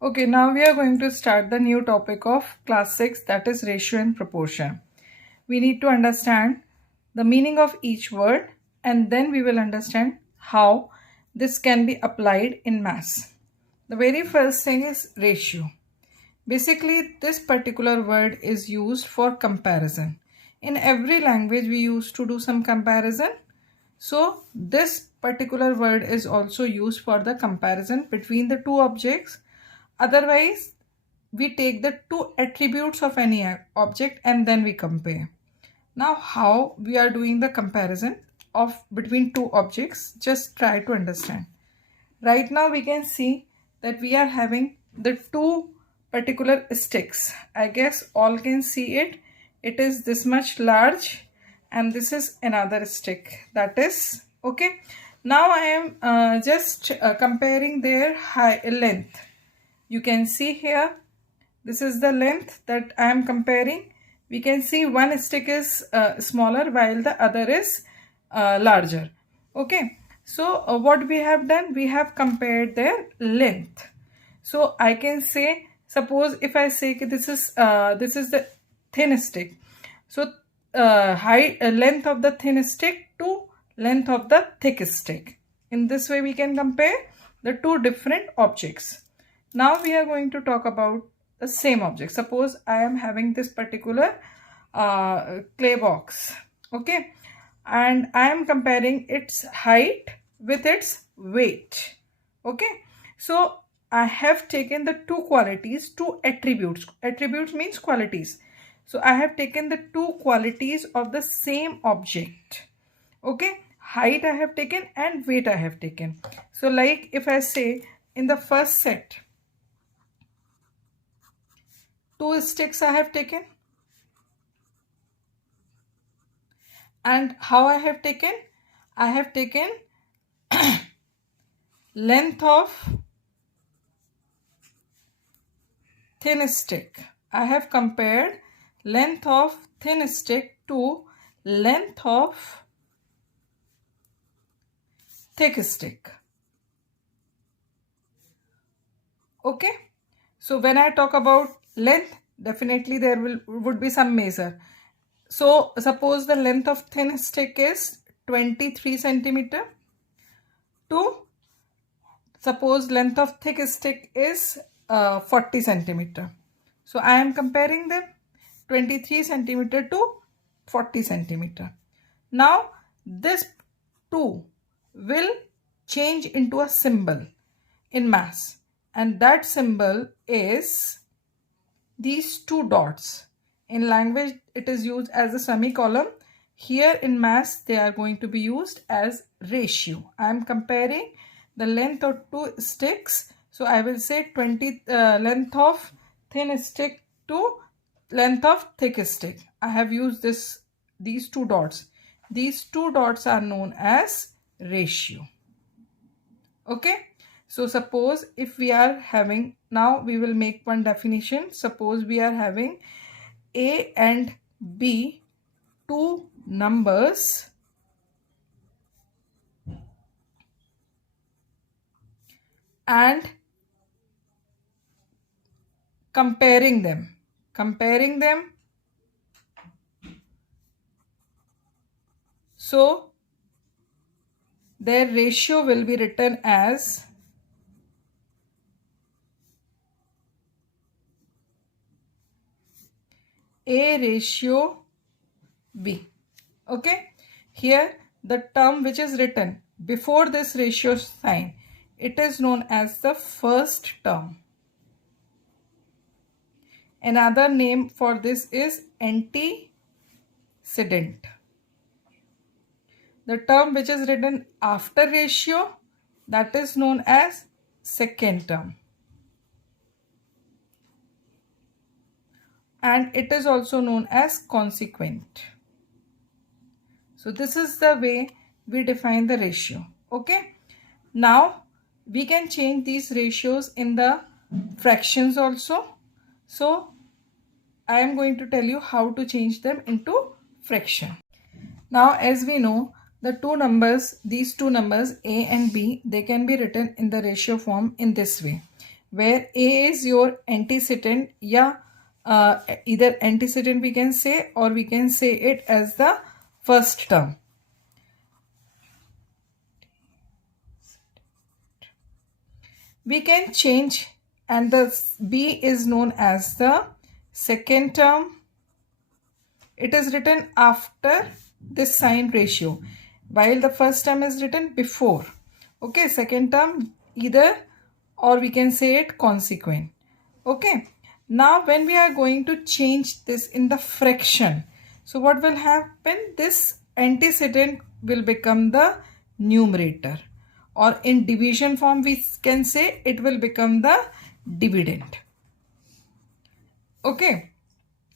Okay, now we are going to start the new topic of class 6, that is ratio and proportion. We need to understand the meaning of each word and then we will understand how this can be applied in maths. The very first thing is ratio. Basically, this particular word is used for comparison. In every language, we used to do some comparison. So, this particular word is also used for the comparison between the two objects. Otherwise, we take the two attributes of any object and then we compare. Now, how we are doing the comparison of between two objects, just try to understand. Right now, we can see that we are having the two particular sticks. I guess all can see it. It is this much large and this is another stick, that is okay. Now I am just comparing their length. You can see here, this is the length that I am comparing. We can see one stick is smaller while the other is larger. Okay, so what we have done, we have compared their length. So I can say, suppose if I say this is the thin stick. So length of the thin stick to length of the thick stick. In this way we can compare the two different objects. Now we are going to talk about the same object. Suppose I am having this particular clay box, okay, and I am comparing its height with its weight, okay. So I have taken the two qualities, two attributes. Attributes means qualities. So I have taken the two qualities of the same object, okay. Height I have taken and weight I have taken. So like if I say in the first set, two sticks I have taken, and how I have taken length of thin stick. I have compared length of thin stick to length of thick stick. Okay, so when I talk about length, definitely there would be some measure. So suppose the length of thin stick is 23 centimeter to suppose length of thick stick is 40 centimeter. So I am comparing them, 23 centimeter to 40 centimeter. Now this 2 will change into a symbol in maths, and that symbol is these two dots. In language it is used as a semicolon. Here in maths they are going to be used as ratio. I am comparing the length of two sticks. So I will say length of thin stick to length of thick stick. I have used these two dots. These two dots are known as ratio. Okay. So suppose if we are having, now we will make one definition. Suppose we are having A and B, two numbers, and comparing them. So their ratio will be written as A ratio B. Okay, here the term which is written before this ratio sign, it is known as the first term. Another name for this is antecedent. The term which is written after ratio, that is known as second term. And it is also known as consequent. So this is the way we define the ratio. Okay. Now we can change these ratios in the fractions also. So I am going to tell you how to change them into fraction. Now as we know, the two numbers, these two numbers A and B, they can be written in the ratio form in this way. where A is your antecedent, either antecedent we can say, or we can say it as the first term. We can change, and the B is known as the second term. It is written after this sign ratio, while the first term is written before. Okay, second term either, or we can say it consequent. Okay, now when we are going to change this in the fraction, so what will happen? This antecedent will become the numerator, or in division form we can say it will become the dividend. Okay,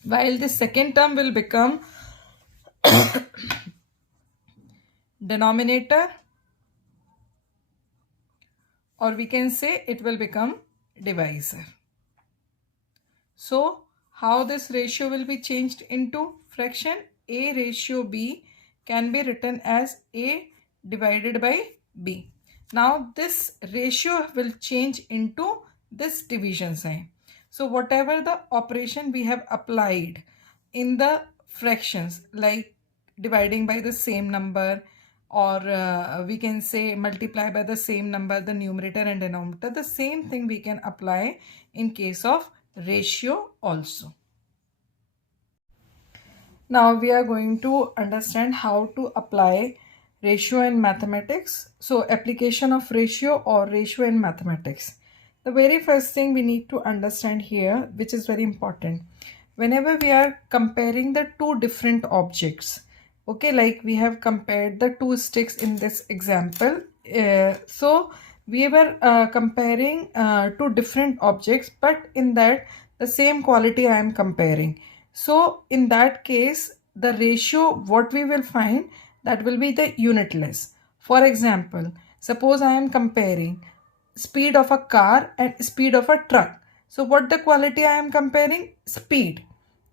while the second term will become denominator, or we can say it will become divisor. So how this ratio will be changed into fraction? A ratio B can be written as A divided by B. Now this ratio will change into this division sign. So whatever the operation we have applied in the fractions, like dividing by the same number, or we can say multiply by the same number, the numerator and denominator, the same thing we can apply in case of ratio also. Now we are going to understand how to apply ratio in mathematics. So application of ratio or ratio in mathematics. The very first thing we need to understand here, which is very important, whenever we are comparing the two different objects, okay, like we have compared the two sticks in this example. So we were comparing two different objects, but in that the same quality I am comparing. So in that case, the ratio what we will find, that will be the unitless. For example, suppose I am comparing speed of a car and speed of a truck. So what the quality I am comparing? Speed.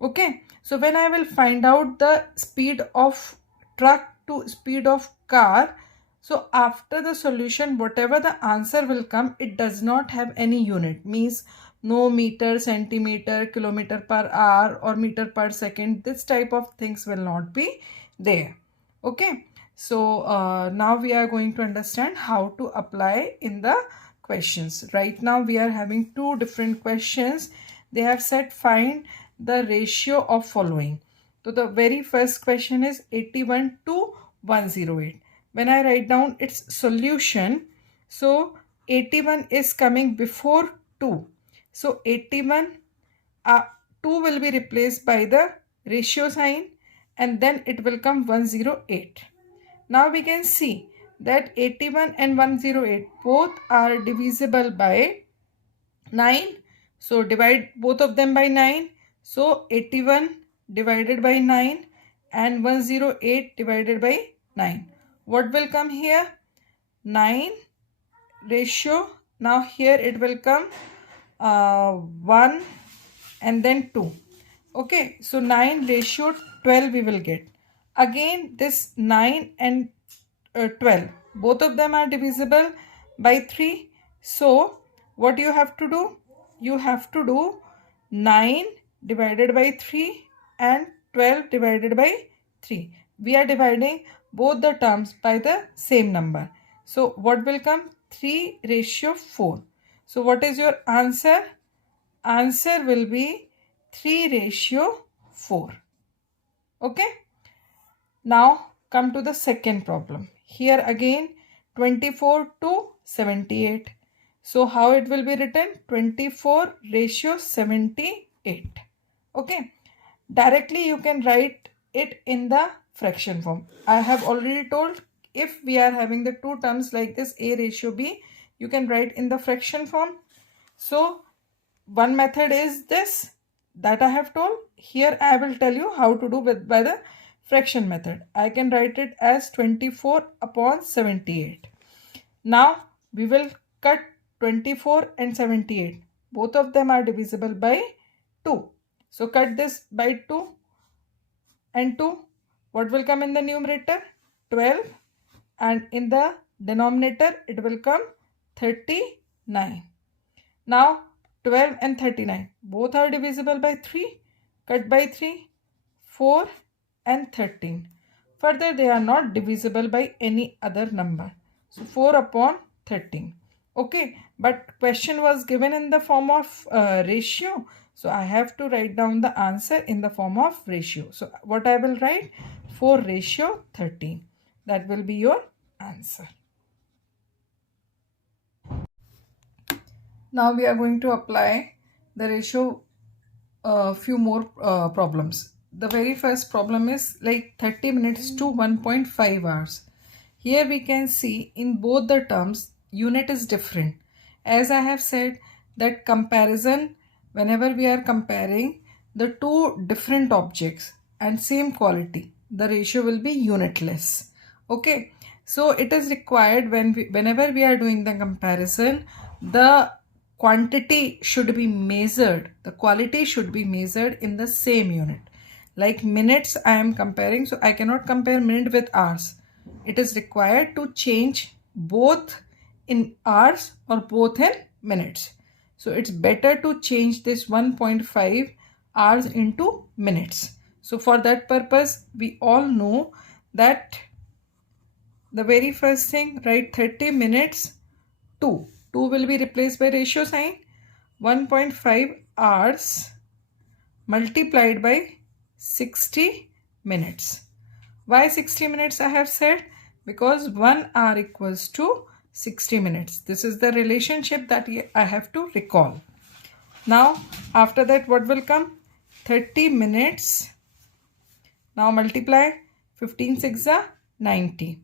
Okay. So when I will find out the speed of truck to speed of car, so after the solution, whatever the answer will come, it does not have any unit. Means no meter, centimeter, kilometer per hour or meter per second. This type of things will not be there. Okay. So now we are going to understand how to apply in the questions. Right now we are having two different questions. They have said find the ratio of following. So the very first question is 81 to 108. When I write down its solution, so 81 is coming before 2. So 81, 2 will be replaced by the ratio sign, and then it will come 108. Now we can see that 81 and 108 both are divisible by 9. So divide both of them by 9. So 81 divided by 9 and 108 divided by 9. What will come here? 9 ratio. Now here it will come 1 and then 2. Okay, so 9 ratio 12 we will get. Again this 9 and 12, both of them are divisible by 3. So what you have to do? You have to do 9 divided by 3 and 12 divided by 3. We are dividing both the terms by the same number. So what will come? 3 ratio 4. So what is your answer? Answer will be 3 ratio 4. Okay. Now come to the second problem. Here again 24 to 78. So how it will be written? 24 ratio 78. Okay. Directly you can write it in the fraction form. I have already told, if we are having the two terms like this, A ratio B, you can write in the fraction form. So one method is this that I have told. Here I will tell you how to do by the fraction method. I can write it as 24 upon 78. Now we will cut 24 and 78. Both of them are divisible by 2. So cut this by 2 and 2. What will come in the numerator? 12, and in the denominator it will come 39. Now 12 and 39 both are divisible by 3. Cut by 3. 4 and 13. Further, they are not divisible by any other number. So 4 upon 13. Okay, but question was given in the form of ratio. So I have to write down the answer in the form of ratio. So what I will write? 4 ratio 13. That will be your answer. Now we are going to apply the ratio few more problems. The very first problem is like 30 minutes to 1.5 hours. Here we can see in both the terms unit is different. As I have said that comparison, whenever we are comparing the two different objects and same quality, the ratio will be unitless. Okay, so it is required whenever we are doing the comparison, the quantity should be measured, the quality should be measured in the same unit. Like minutes I am comparing, so I cannot compare minute with hours. It is required to change both in hours or both in minutes. So it's better to change this 1.5 hours into minutes. So for that purpose, we all know that the very first thing, write 30 minutes to 2 will be replaced by ratio sign. 1.5 hours multiplied by 60 minutes. Why 60 minutes I have said? Because 1 hour equals to 60 minutes. This is the relationship that I have to recall. Now after that what will come? 30 minutes. Now multiply 15 6 are 90.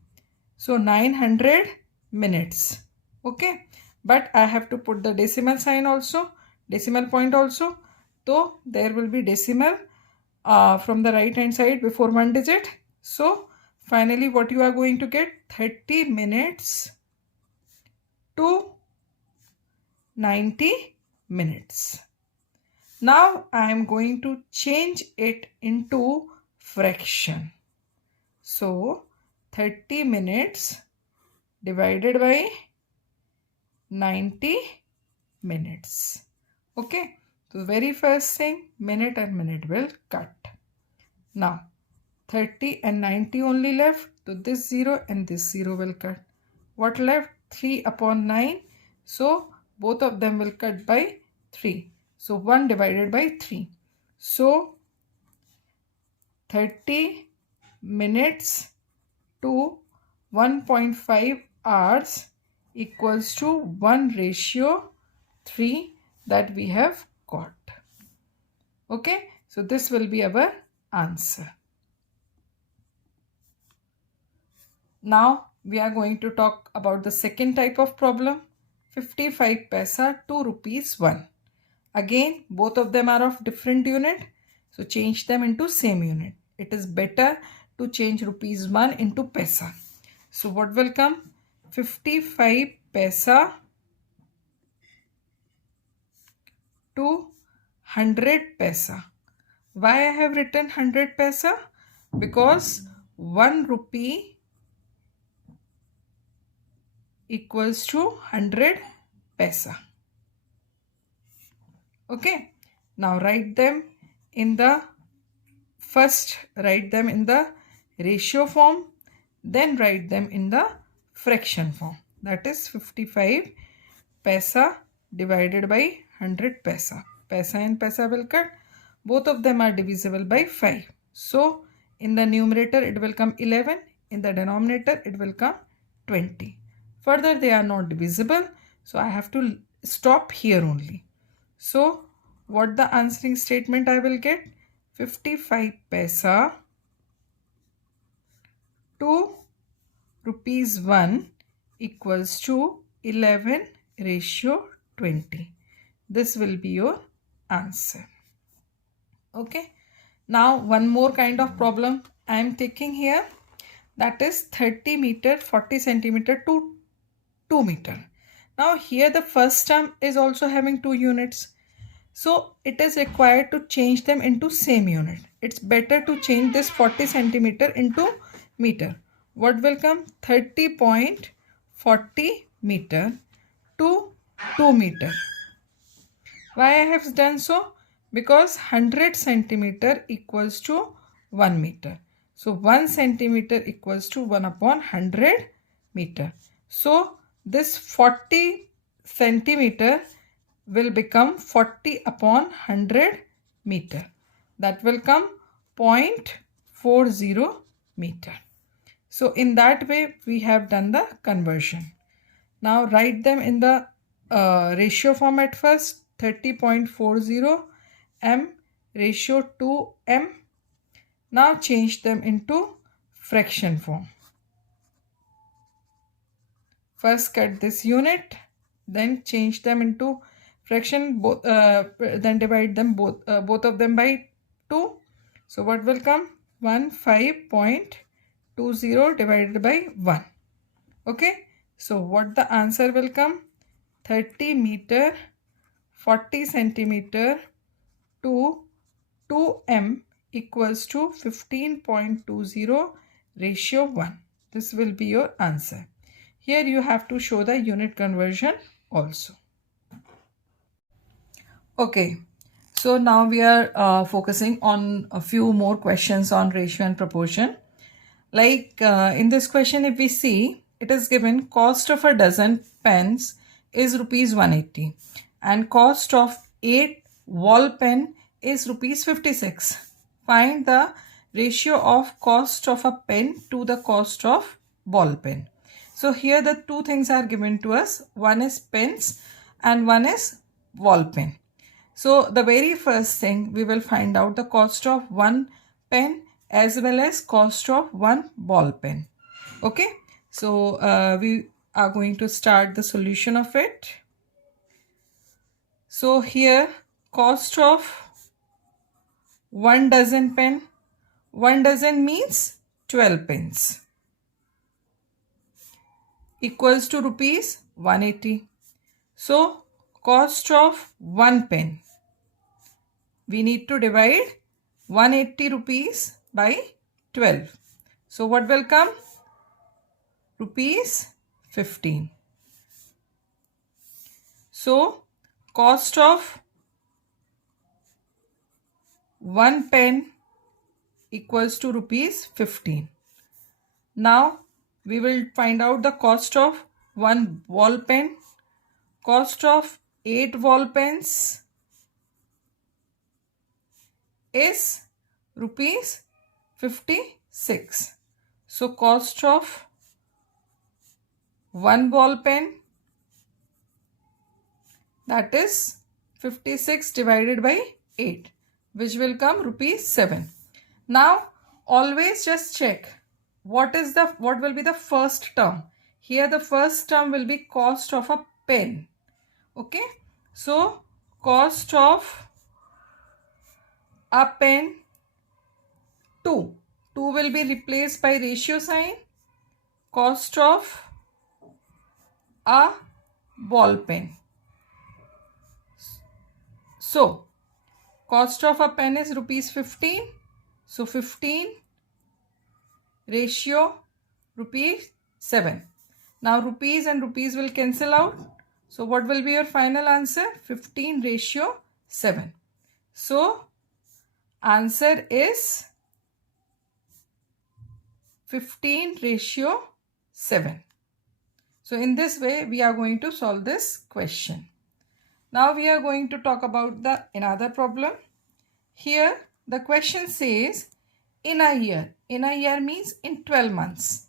So 900 minutes. Okay. But I have to put the decimal sign also, decimal point also. So there will be decimal from the right hand side before one digit. So finally what you are going to get? 30 minutes to 90 minutes. Now I am going to change it into fraction. So 30 minutes divided by 90 minutes. Okay, so the very first thing, minute and minute will cut. Now 30 and 90 only left, so this 0 and this 0 will cut. What left? 3 upon 9. So both of them will cut by 3. So 1 divided by 3. So 30 minutes to 1.5 hours equals to 1 ratio 3 that we have got. Okay, so this will be our answer. Now we are going to talk about the second type of problem, 55 paisa to rupees 1. Again, both of them are of different unit, so change them into same unit. It is better to change rupees 1 into paisa. So what will come? 55 paisa to 100 paisa. Why I have written 100 paisa? Because 1 rupee equals to 100 paisa. Okay, now write them in the ratio form, then write them in the fraction form. That is 55 paisa divided by 100 paisa. Paisa and paisa will cut. Both of them are divisible by 5. So in the numerator it will come 11. In the denominator it will come 20. Further they are not divisible. So I have to stop here only. So what the answering statement I will get? 55 paisa to rupees 1 equals to 11 ratio 20. This will be your answer. Okay. Now one more kind of problem I am taking here, that is 30 meter 40 centimeter to 2 meter. Now here the first term is also having 2 units. So it is required to change them into same unit. It's better to change this 40 centimeter into meter. What will come? 30.40 meter to 2 meter. Why I have done so? Because 100 centimeter equals to 1 meter. So 1 centimeter equals to 1 upon 100 meter. So this 40 centimeter will become 40 upon 100 meter. That will come 0.40 meter. So in that way we have done the conversion. Now write them in the ratio form at first. 30.40 m ratio to m. Now change them into fraction form. First cut this unit, then change them into fraction, then divide them both of them by 2. So what will come? 15.20 divided by 1. Okay, so what the answer will come? 30 meter 40 centimeter to 2m equals to 15.20 ratio 1. This will be your answer. Here you have to show the unit conversion also. Okay, so now we are focusing on a few more questions on ratio and proportion. Like in this question, if we see, it is given cost of a dozen pens is rupees 180 and cost of 8 wall pen is rupees 56. Find the ratio of cost of a pen to the cost of ball pen. So here the two things are given to us. One is pens and one is ball pen. So the very first thing, we will find out the cost of one pen as well as cost of one ball pen. Okay, so we are going to start the solution of it. So here cost of 1 dozen pen, 1 dozen means 12 pens, equals to rupees 180. So cost of 1 pen, we need to divide 180 rupees by 12. So what will come? Rupees 15. So cost of 1 pen equals to rupees 15. Now we will find out the cost of 1 ball pen. Cost of 8 ball pens is rupees 56. So cost of 1 ball pen, that is 56 divided by 8, which will come rupees 7. Now always just check what will be the first term. Here the first term will be cost of a pen. Okay, so cost of a pen 2 will be replaced by ratio sign. Cost of a ball pen. So cost of a pen is rupees 15. So 15 ratio rupees 7. Now rupees and rupees will cancel out. So what will be your final answer? 15 ratio 7. So answer is 15 ratio 7. So in this way we are going to solve this question. Now we are going to talk about another problem. Here the question says in a year. In a year means in 12 months.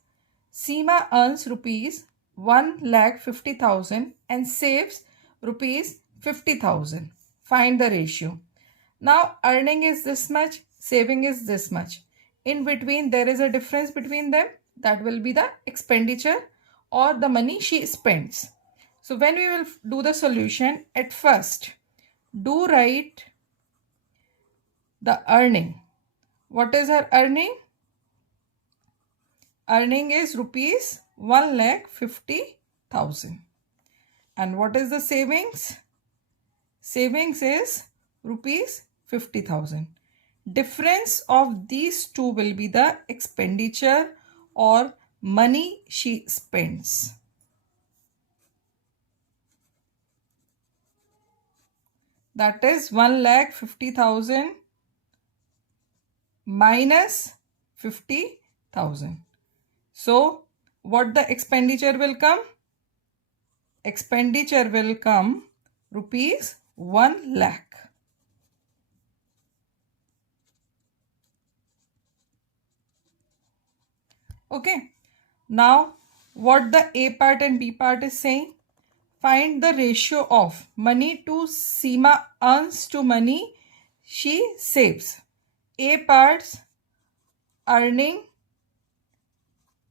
Seema earns rupees 1,50,000 and saves rupees 50,000. Find the ratio. Now earning is this much, saving is this much. In between there is a difference between them. That will be the expenditure or the money she spends. So when we will do the solution, at first do write the earning. What is her earning? Earning is rupees 1,50,000. And what is the savings? Savings is rupees 50,000. Difference of these two will be the expenditure or money she spends. that is 1,50,000 minus 50,000. So what the expenditure will come? Expenditure will come rupees 1 lakh. Okay. Now what the A part and B part is saying? Find the ratio of money to Seema earns to money she saves. A parts earning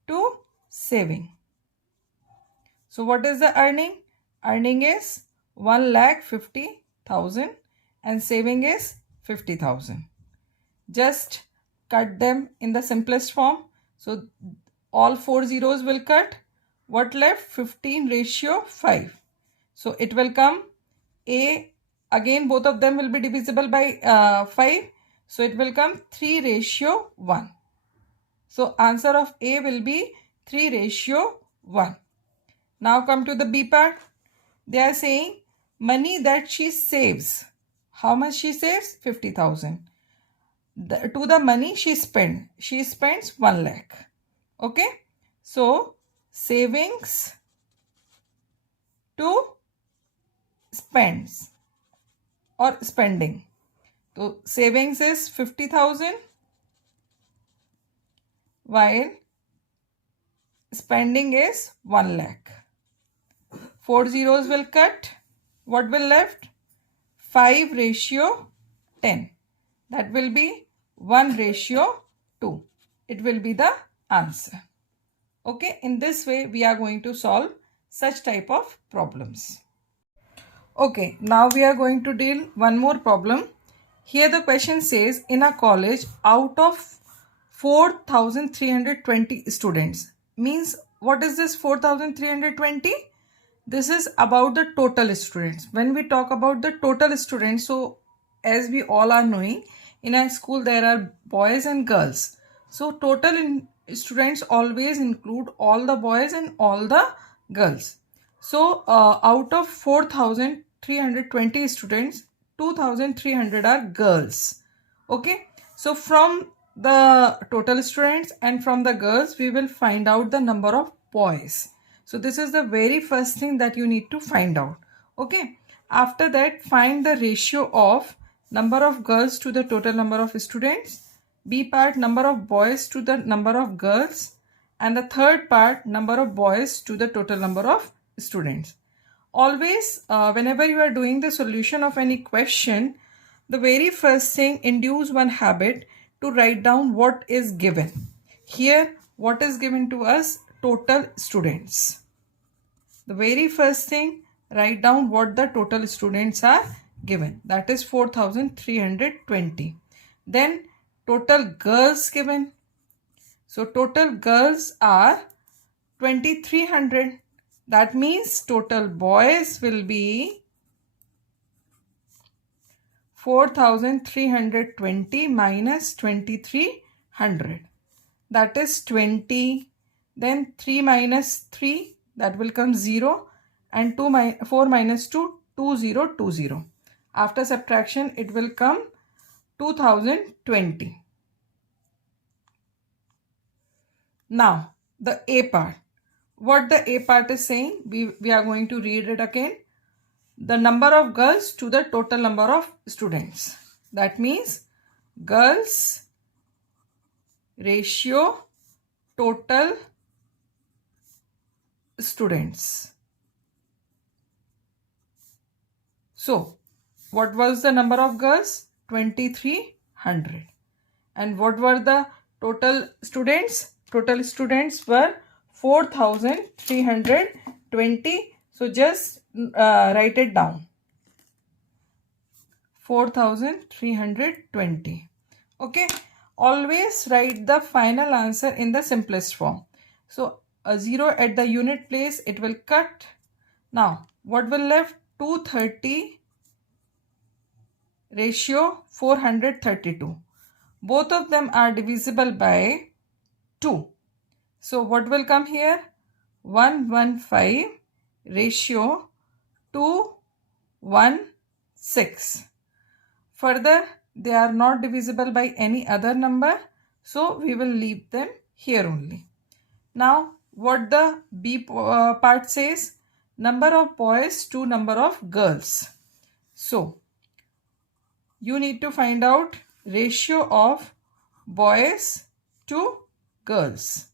to saving. So what is the earning? Earning is 1,50,000 and saving is 50,000. Just cut them in the simplest form. So all 4 zeros will cut. What left? 15:5. So it will come A, again both of them will be divisible by 5. So it will come 3:1. So answer of A will be 3:1. Now come to the B part. They are saying money that she saves. How much she saves? 50,000. To the money she spends. She spends 1 lakh. Okay. So savings to spends or spending. So savings is 50,000 while spending is 1 lakh. 4 zeros will cut. What will left? 5:10. That will be 1:2. It will be the answer. Okay, in this way we are going to solve such type of problems. Okay, now we are going to deal one more problem. Here the question says, in a college out of 4,320 students. Means what is this 4,320? This is about the total students. When we talk about the total students, so as we all are knowing, in a school there are boys and girls. So total students always include all the boys and all the girls. So out of 4,320 students, 2,300 are girls. Okay. So from the total students and from the girls, we will find out the number of boys. So this is the very first thing that you need to find out. Okay. After that, find the ratio of number of girls to the total number of students. B part, number of boys to the number of girls. And the third part, number of boys to the total number of students. Always, whenever you are doing the solution of any question, the very first thing, induce one habit to write down what is given. Here, what is given to us? Total students. The very first thing, write down what the total students are given. That is 4,320. Then total girls given. So total girls are 2,300. That means total boys will be 4,320 minus 2,300. That is 20. Then 3 minus 3, that will come 0. And 4 minus 2, 2020. After subtraction, it will come 2020. Now, the A part. What the A part is saying, we are going to read it again. The number of girls to the total number of students. That means girls ratio total students. So, what was the number of girls? 2,300. And what were the total students? Total students were 4,320. So, just write it down. 4,320. Okay. Always write the final answer in the simplest form. So, a 0 at the unit place, it will cut. Now, what will left? 230 ratio 432. Both of them are divisible by 2. So, what will come here? 115 ratio 217. 6. Further, they are not divisible by any other number, so we will leave them here only. Now, what the B part says, number of boys to number of girls. So, you need to find out ratio of boys to girls.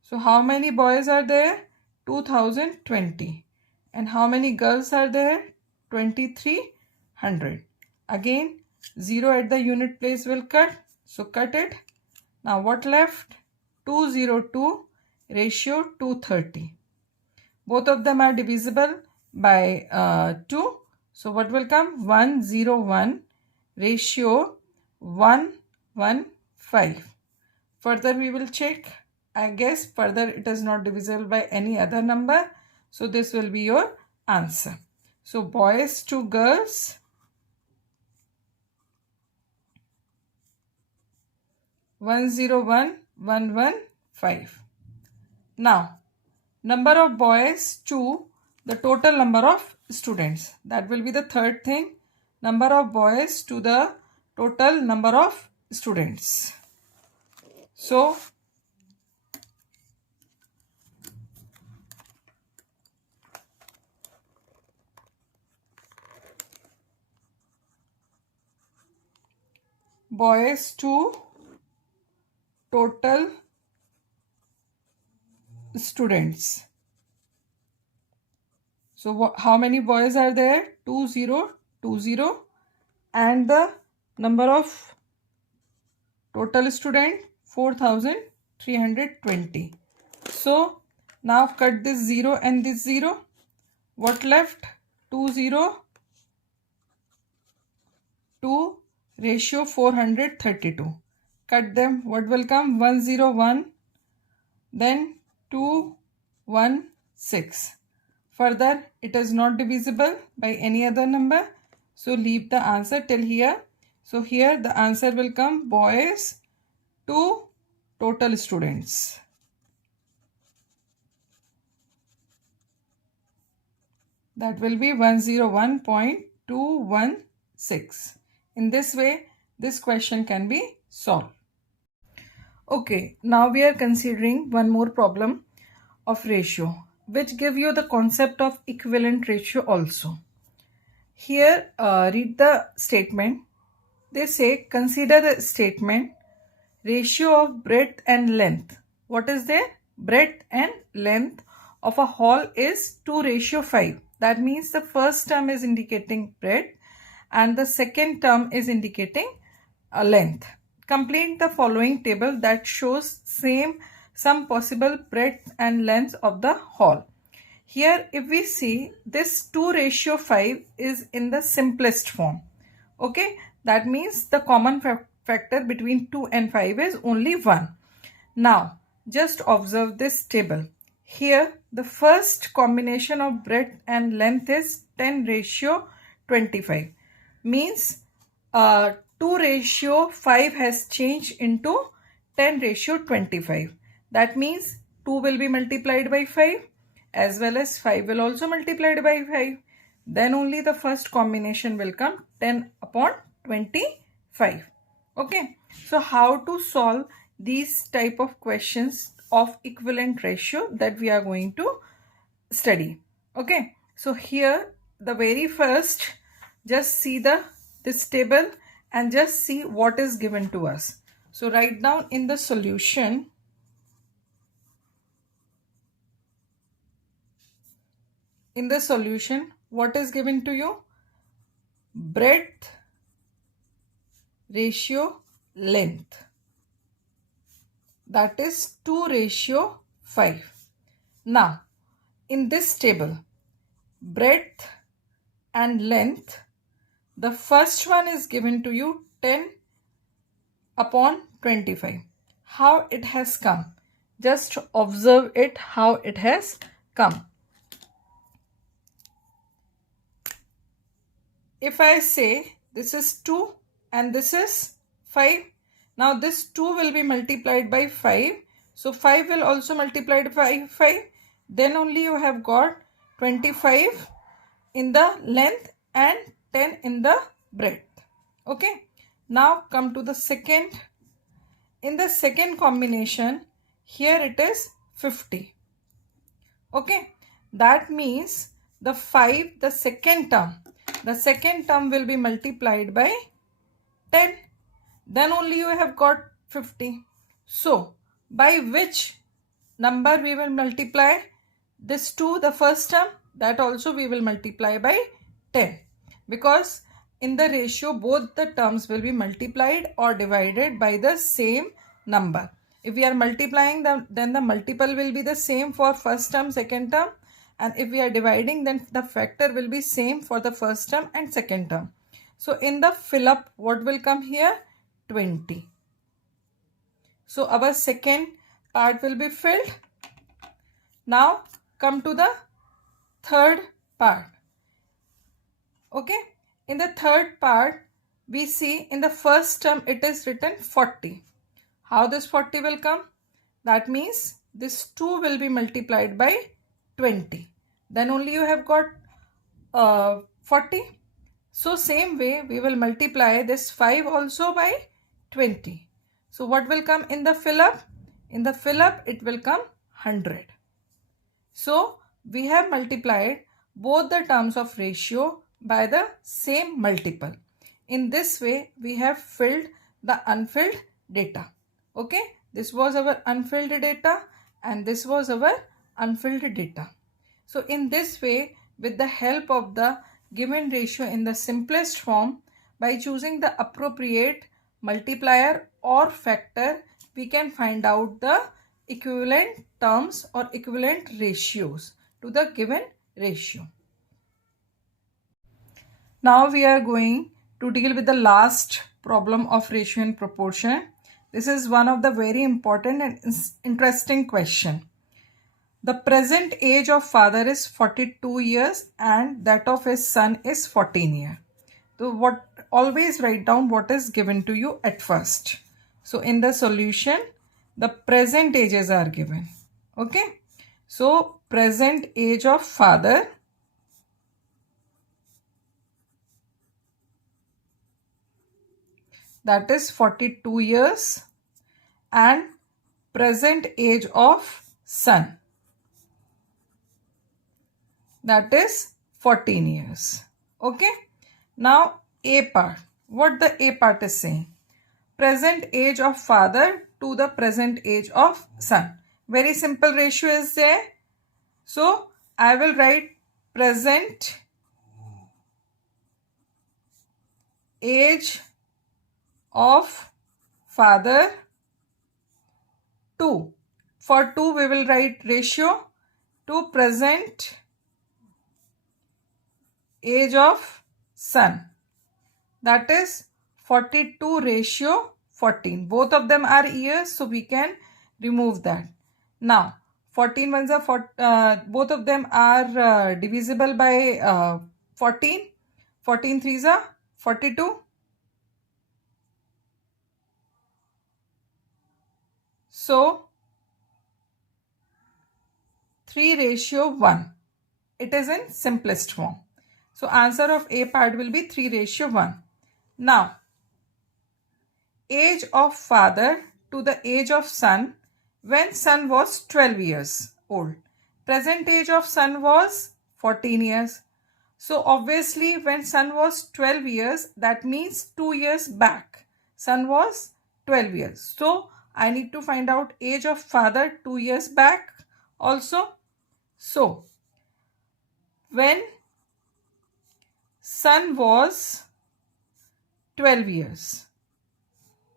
So, how many boys are there? 2020. And how many girls are there? 2300. Again, 0 at the unit place will cut. So, cut it. Now, what left? 202 ratio 230. Both of them are divisible by 2. So, what will come? 101 ratio 115. Further, we will check. I guess further it is not divisible by any other number. So, this will be your answer. So, boys to girls, 101 115. Now, number of boys to the total number of students. That will be the third thing. Number of boys to the total number of students. So, boys to total students. So, how many boys are there? 2020. And the number of total student 4320. So, now cut this 0 and this 0. What left? 202 ratio 432. Cut them. What will come? 101. Then 216. Further, it is not divisible by any other number. So, leave the answer till here. So, here the answer will come boys to total students. That will be 101.216. In this way, this question can be solved. Okay, now we are considering one more problem of ratio, which give you the concept of equivalent ratio also. Here, read the statement. They say, consider the statement, ratio of breadth and length. What is there? Breadth and length of a hall is 2:5. That means the first term is indicating breadth and the second term is indicating a length. Complete the following table that shows some possible breadth and length of the hall. Here, if we see, this 2:5 is in the simplest form. Okay, that means the common factor between 2 and 5 is only 1. Now, just observe this table. Here, the first combination of breadth and length is 10:25. Means 2:5 has changed into 10:25. That means 2 will be multiplied by 5 as well as 5 will also multiplied by 5. Then only the first combination will come 10/25. Okay. So how to solve these type of questions of equivalent ratio that we are going to study. Okay. So here the very first, just see this table and just see what is given to us. So write down in the solution. In the solution, what is given to you? Breadth ratio length. That is 2:5. Now, in this table, breadth and length, the first one is given to you 10/25. How it has come? Just observe it, how it has come. If I say this is 2 and this is 5, now this 2 will be multiplied by 5. So 5 will also multiply by 5. Then only you have got 25 in the length and 10 in the breadth. Okay. Now come to the second. In the second combination, here it is 50. Okay. That means the second term will be multiplied by 10. Then only you have got 50. So, by which number we will multiply this 2, the first term, that also we will multiply by 10. Because in the ratio, both the terms will be multiplied or divided by the same number. If we are multiplying them, then the multiple will be the same for first term, second term. And if we are dividing, then the factor will be same for the first term and second term. So in the fill up, what will come here? 20. So our second part will be filled. Now come to the third part. Okay. In the third part, we see in the first term it is written 40. How this 40 will come? That means this 2 will be multiplied by 20. Then only you have got 40. So same way we will multiply this 5 also by 20. So what will come in the fill up? In the fill up it will come 100. So we have multiplied both the terms of ratio by the same multiple. In this way we have filled the unfilled data. Okay, this was our unfilled data and this was our unfilled data. So in this way, with the help of the given ratio in the simplest form, by choosing the appropriate multiplier or factor, we can find out the equivalent terms or equivalent ratios to the given ratio. Now we are going to deal with the last problem of ratio and proportion. This is one of the very important and interesting question. The present age of father is 42 years and that of his son is 14 years. So always write down what is given to you at first. So in the solution, the present ages are given. Okay. So present age of father that is 42 years and present age of son that is 14 years. Okay. Now A part. What the A part is saying? Present age of father to the present age of son. Very simple ratio is there. So I will write present age of father to. For 2 we will write ratio to present age of son. That is 42 ratio 14. Both of them are years, so we can remove that. Now 14 ones are both of them are divisible by 14. 14 threes are 42. So 3 ratio 1. It is in simplest form. So answer of A part will be 3 ratio 1. Now age of father to the age of son when son was 12 years old. Present age of son was 14 years. So obviously when son was 12 years, that means 2 years back. Son was 12 years. So I need to find out age of father 2 years back also. So when son was 12 years.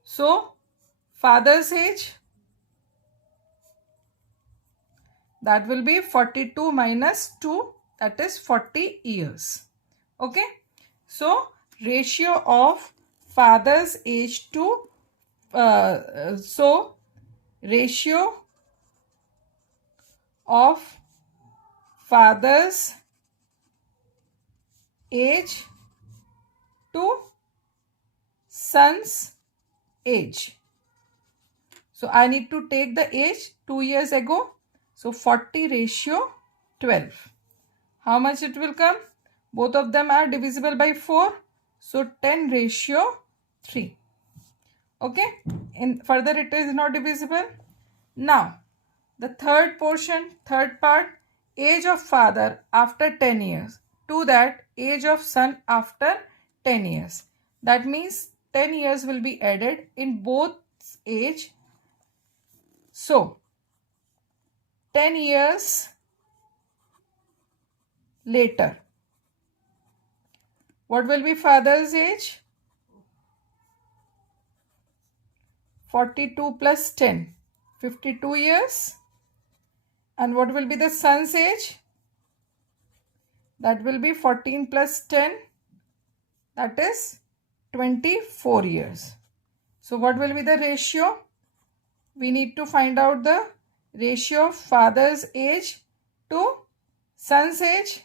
So father's age, that will be 42 minus 2, that is 40 years. Okay. So ratio of father's age to ratio of father's age to son's age. So I need to take the age 2 years ago. So 40 ratio 12. How much it will come? Both of them are divisible by 4. So 10 ratio 3. Okay. Further it is not divisible. Now the third portion, third part, age of father after 10 years. To that, age of son after 10 years. That means 10 years will be added in both age. So 10 years later, what will be father's age? 42 plus 10, 52 years. And what will be the son's age? That will be 14 plus 10, that is 24 years. So what will be the ratio? We need to find out the ratio of father's age to son's age.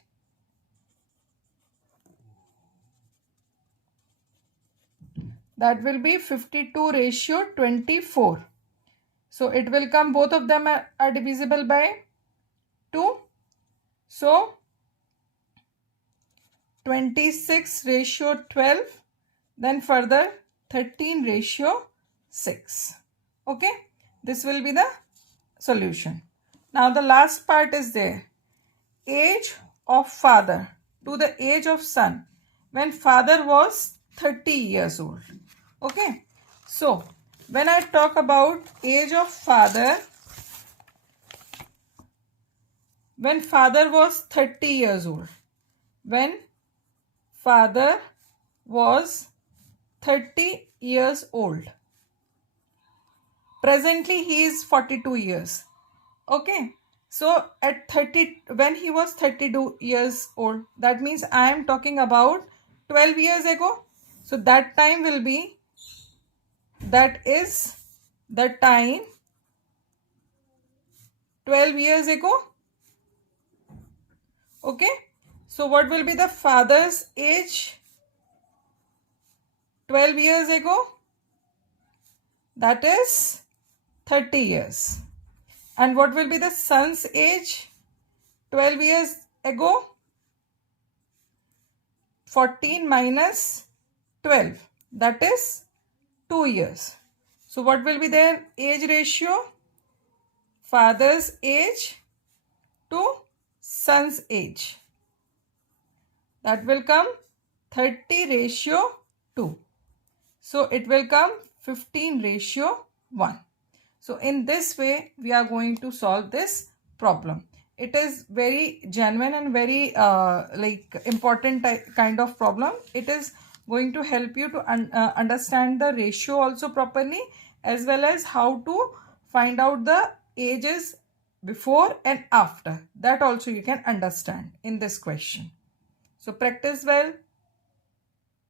That will be 52 ratio 24. So it will come, both of them are divisible by 2. So 26 ratio 12, then further 13 ratio 6. Okay, this will be the solution. Now the last part is there. Age of father to the age of son when father was 30 years old. Okay, so when I talk about age of father when father was 30 years old, when father was 30 years old, presently he is 42 years. Okay, so at 30, when he was 32 years old, that means I am talking about 12 years ago. So that time will be, that is the time 12 years ago. Okay, so what will be the father's age 12 years ago? That is 30 years. And what will be the son's age 12 years ago? 14 minus 12, that is 2 years. So what will be their age ratio? Father's age to son's age. That will come 30 ratio 2. So it will come 15 ratio 1. So in this way, we are going to solve this problem. It is very genuine and very important kind of problem. It is going to help you to understand the ratio also properly, as well as how to find out the ages before and after. That also you can understand in this question. So practice well.